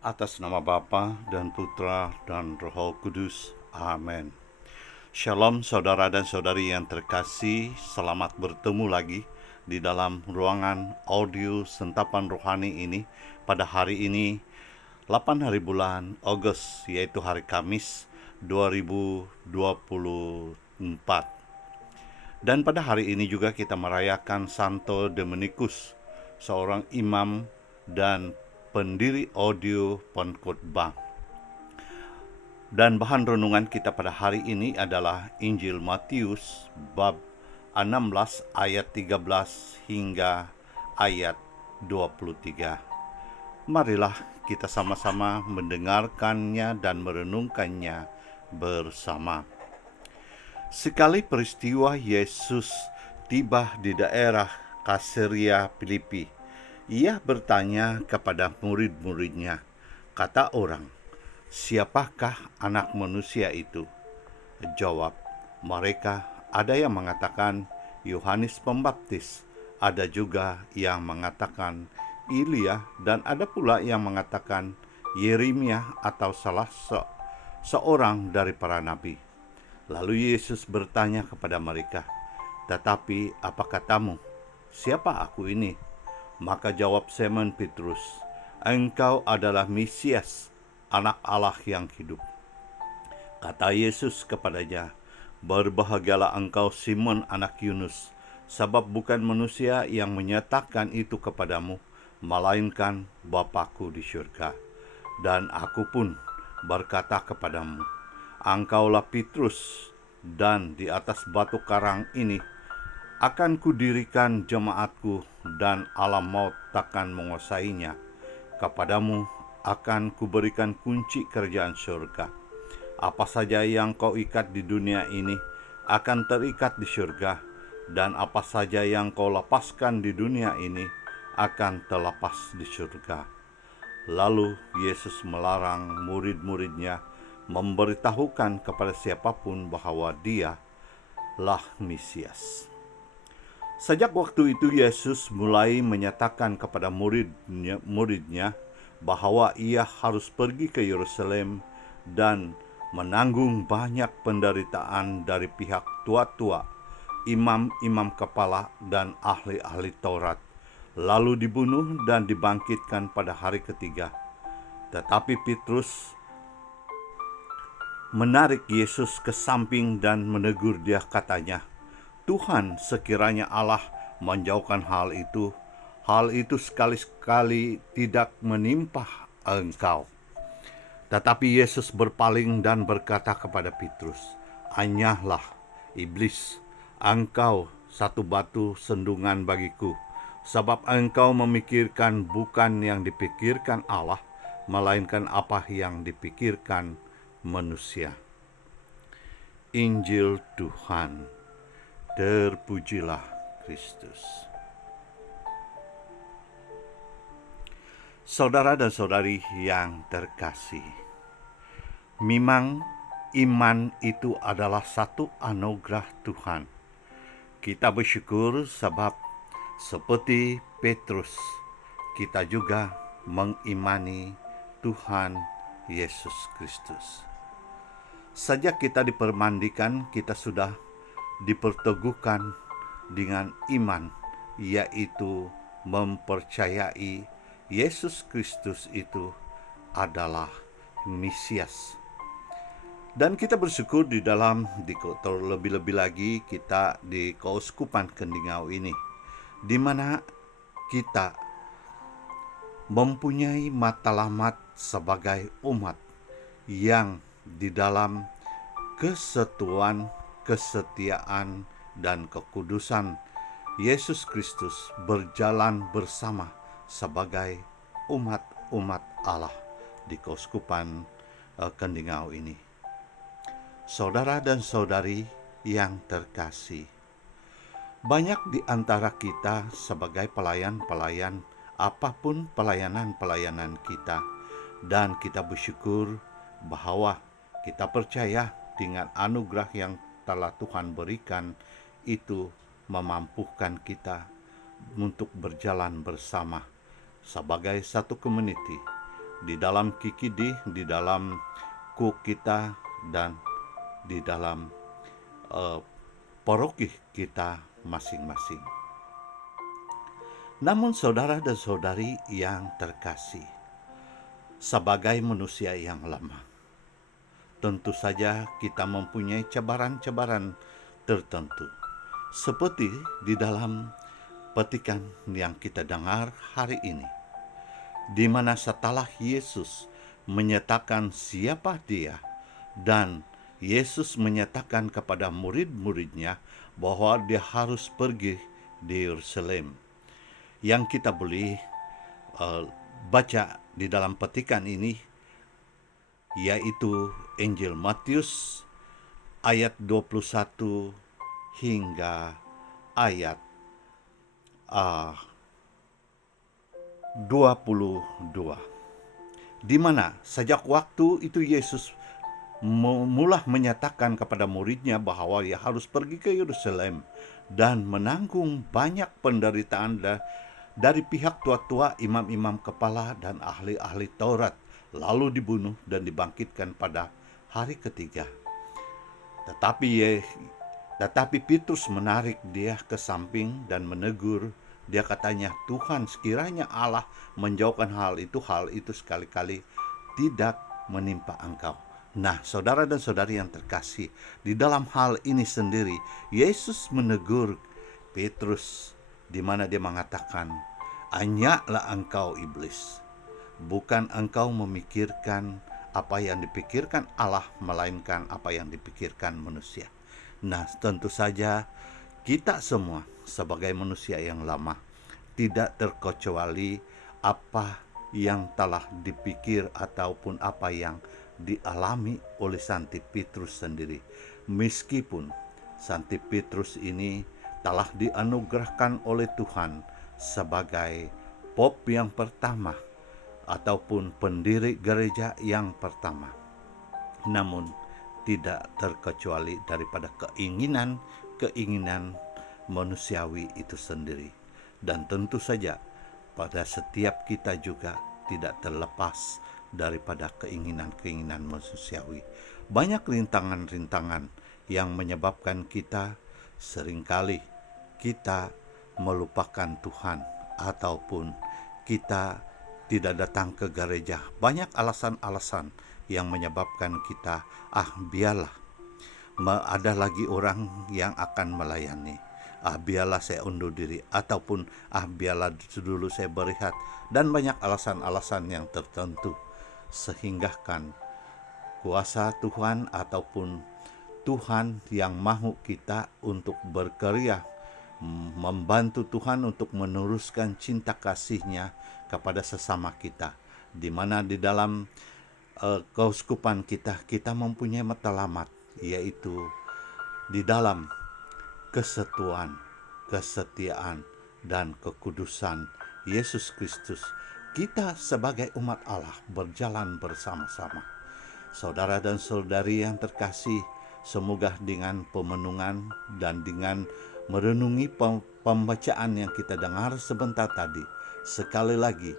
Atas nama Bapa dan Putra dan Roh Kudus. Amin. Shalom saudara dan saudari yang terkasih, selamat bertemu lagi di dalam ruangan audio Sentapan Rohani ini pada hari ini 8 hari bulan Agustus, yaitu hari Kamis 2024. Dan pada hari ini juga kita merayakan Santo Dominikus, seorang imam dan pendiri audio pengkhotbah. Dan bahan renungan kita pada hari ini adalah Injil Matius bab 16 ayat 13 hingga ayat 23. Marilah kita sama-sama mendengarkannya dan merenungkannya bersama. Sekali peristiwa Yesus tiba di daerah Kaisarea Filipi, ia bertanya kepada murid-muridnya, kata orang, "Siapakah anak manusia itu?" Jawab mereka, ada yang mengatakan Yohanes Pembaptis, ada juga yang mengatakan Elia, dan ada pula yang mengatakan Yeremia atau salah seorang dari para nabi. Lalu Yesus bertanya kepada mereka, "Tetapi apa katamu? Siapa aku ini?" Maka jawab Simon Petrus, "Engkau adalah Mesias, Anak Allah yang hidup." Kata Yesus kepadanya, "Berbahagialah engkau Simon anak Yunus, sebab bukan manusia yang menyatakan itu kepadamu, melainkan Bapa-Ku di surga. Dan aku pun berkata kepadamu, engkaulah Petrus, dan di atas batu karang ini akan kudirikan jemaatku, dan alam maut takkan menguasainya. Kepadamu akan kuberikan kunci kerajaan surga. Apa saja yang kau ikat di dunia ini akan terikat di surga, dan apa saja yang kau lepaskan di dunia ini akan terlepas di surga." Lalu Yesus melarang murid-muridnya memberitahukan kepada siapapun bahwa Dia-lah Mesias. Sejak waktu itu Yesus mulai menyatakan kepada murid-muridnya bahwa ia harus pergi ke Yerusalem dan menanggung banyak penderitaan dari pihak tua-tua, imam-imam kepala, dan ahli-ahli Taurat, lalu dibunuh dan dibangkitkan pada hari ketiga. Tetapi Petrus menarik Yesus ke samping dan menegur dia, katanya, "Tuhan, sekiranya Allah menjauhkan hal itu sekali-sekali tidak menimpa engkau." Tetapi Yesus berpaling dan berkata kepada Petrus, "Anyahlah, iblis, engkau satu batu sandungan bagiku, sebab engkau memikirkan bukan yang dipikirkan Allah, melainkan apa yang dipikirkan manusia." Injil Tuhan. Terpujilah Kristus. Saudara dan saudari yang terkasih, memang iman itu adalah satu anugerah Tuhan. Kita bersyukur sebab seperti Petrus, kita juga mengimani Tuhan Yesus Kristus. Sejak kita dipermandikan, kita sudah diperteguhkan dengan iman, yaitu mempercayai Yesus Kristus itu adalah Mesias. Dan kita bersyukur terlebih-lebih lagi kita di Keuskupan Kendingau ini, di mana kita mempunyai matlamat sebagai umat yang di dalam kesatuan, kesetiaan, dan kekudusan Yesus Kristus berjalan bersama sebagai umat-umat Allah di Keuskupan Kendingau ini. Saudara dan saudari yang terkasih, banyak di antara kita sebagai pelayan-pelayan, apapun pelayanan-pelayanan kita, dan kita bersyukur bahwa kita percaya dengan anugerah yang telah Tuhan berikan, itu memampukan kita untuk berjalan bersama sebagai satu community di dalam kikidi, di dalam ku kita, dan di dalam paroki kita masing-masing. Namun saudara dan saudari yang terkasih, sebagai manusia yang lemah, tentu saja kita mempunyai cabaran-cabaran tertentu. Seperti di dalam petikan yang kita dengar hari ini, di mana setelah Yesus menyatakan siapa Dia, dan Yesus menyatakan kepada murid-muridnya bahwa Dia harus pergi di Yerusalem. Yang kita boleh baca di dalam petikan ini, yaitu Injil Matius ayat 21 hingga ayat 22, di mana sejak waktu itu Yesus mulai menyatakan kepada muridnya bahwa ia harus pergi ke Yerusalem dan menanggung banyak penderitaan dari pihak tua-tua, imam-imam kepala, dan ahli-ahli Taurat, lalu dibunuh dan dibangkitkan pada hari ketiga. Tetapi Petrus menarik dia ke samping dan menegur. Dia katanya, Tuhan, sekiranya Allah menjauhkan hal itu sekali-kali tidak menimpa engkau. Nah, saudara dan saudari yang terkasih, di dalam hal ini sendiri, Yesus menegur Petrus, di mana dia mengatakan, "Anyaklah engkau iblis, bukan engkau memikirkan apa yang dipikirkan Allah, melainkan apa yang dipikirkan manusia." Nah, tentu saja kita semua sebagai manusia yang lama tidak terkecuali apa yang telah dipikir ataupun apa yang dialami oleh Santi Petrus sendiri. Meskipun Santi Petrus ini telah dianugerahkan oleh Tuhan sebagai Pop yang pertama ataupun pendiri gereja yang pertama, namun tidak terkecuali daripada keinginan manusiawi itu sendiri. Dan tentu saja pada setiap kita juga tidak terlepas daripada keinginan manusiawi. Banyak rintangan-rintangan yang menyebabkan kita seringkali kita melupakan Tuhan ataupun kita tidak datang ke gereja. Banyak alasan-alasan yang menyebabkan kita, biarlah ada lagi orang yang akan melayani. Biarlah saya undur diri, ataupun biarlah dulu saya berehat, dan banyak alasan-alasan yang tertentu, sehingga kan kuasa Tuhan ataupun Tuhan yang mahu kita untuk berkarya, membantu Tuhan untuk meneruskan cinta kasih-Nya kepada sesama kita, di mana di dalam keuskupan kita mempunyai matlamat, yaitu di dalam kesatuan, kesetiaan, dan kekudusan Yesus Kristus. Kita sebagai umat Allah berjalan bersama-sama. Saudara dan saudari yang terkasih, semoga dengan pemenungan dan dengan merenungi pembacaan yang kita dengar sebentar tadi, sekali lagi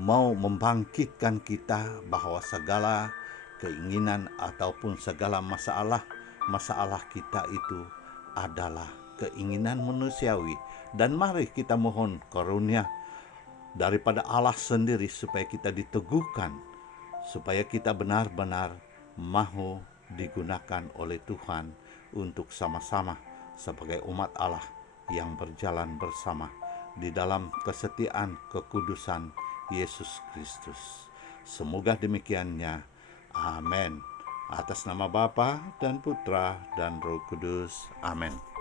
mau membangkitkan kita bahwa segala keinginan ataupun segala masalah kita itu adalah keinginan manusiawi, dan mari kita mohon karunia daripada Allah sendiri supaya kita diteguhkan, supaya kita benar-benar mahu digunakan oleh Tuhan untuk sama-sama sebagai umat Allah yang berjalan bersama di dalam kesetiaan kekudusan Yesus Kristus. Semoga demikiannya. Amin. Atas nama Bapa dan Putra dan Roh Kudus. Amin.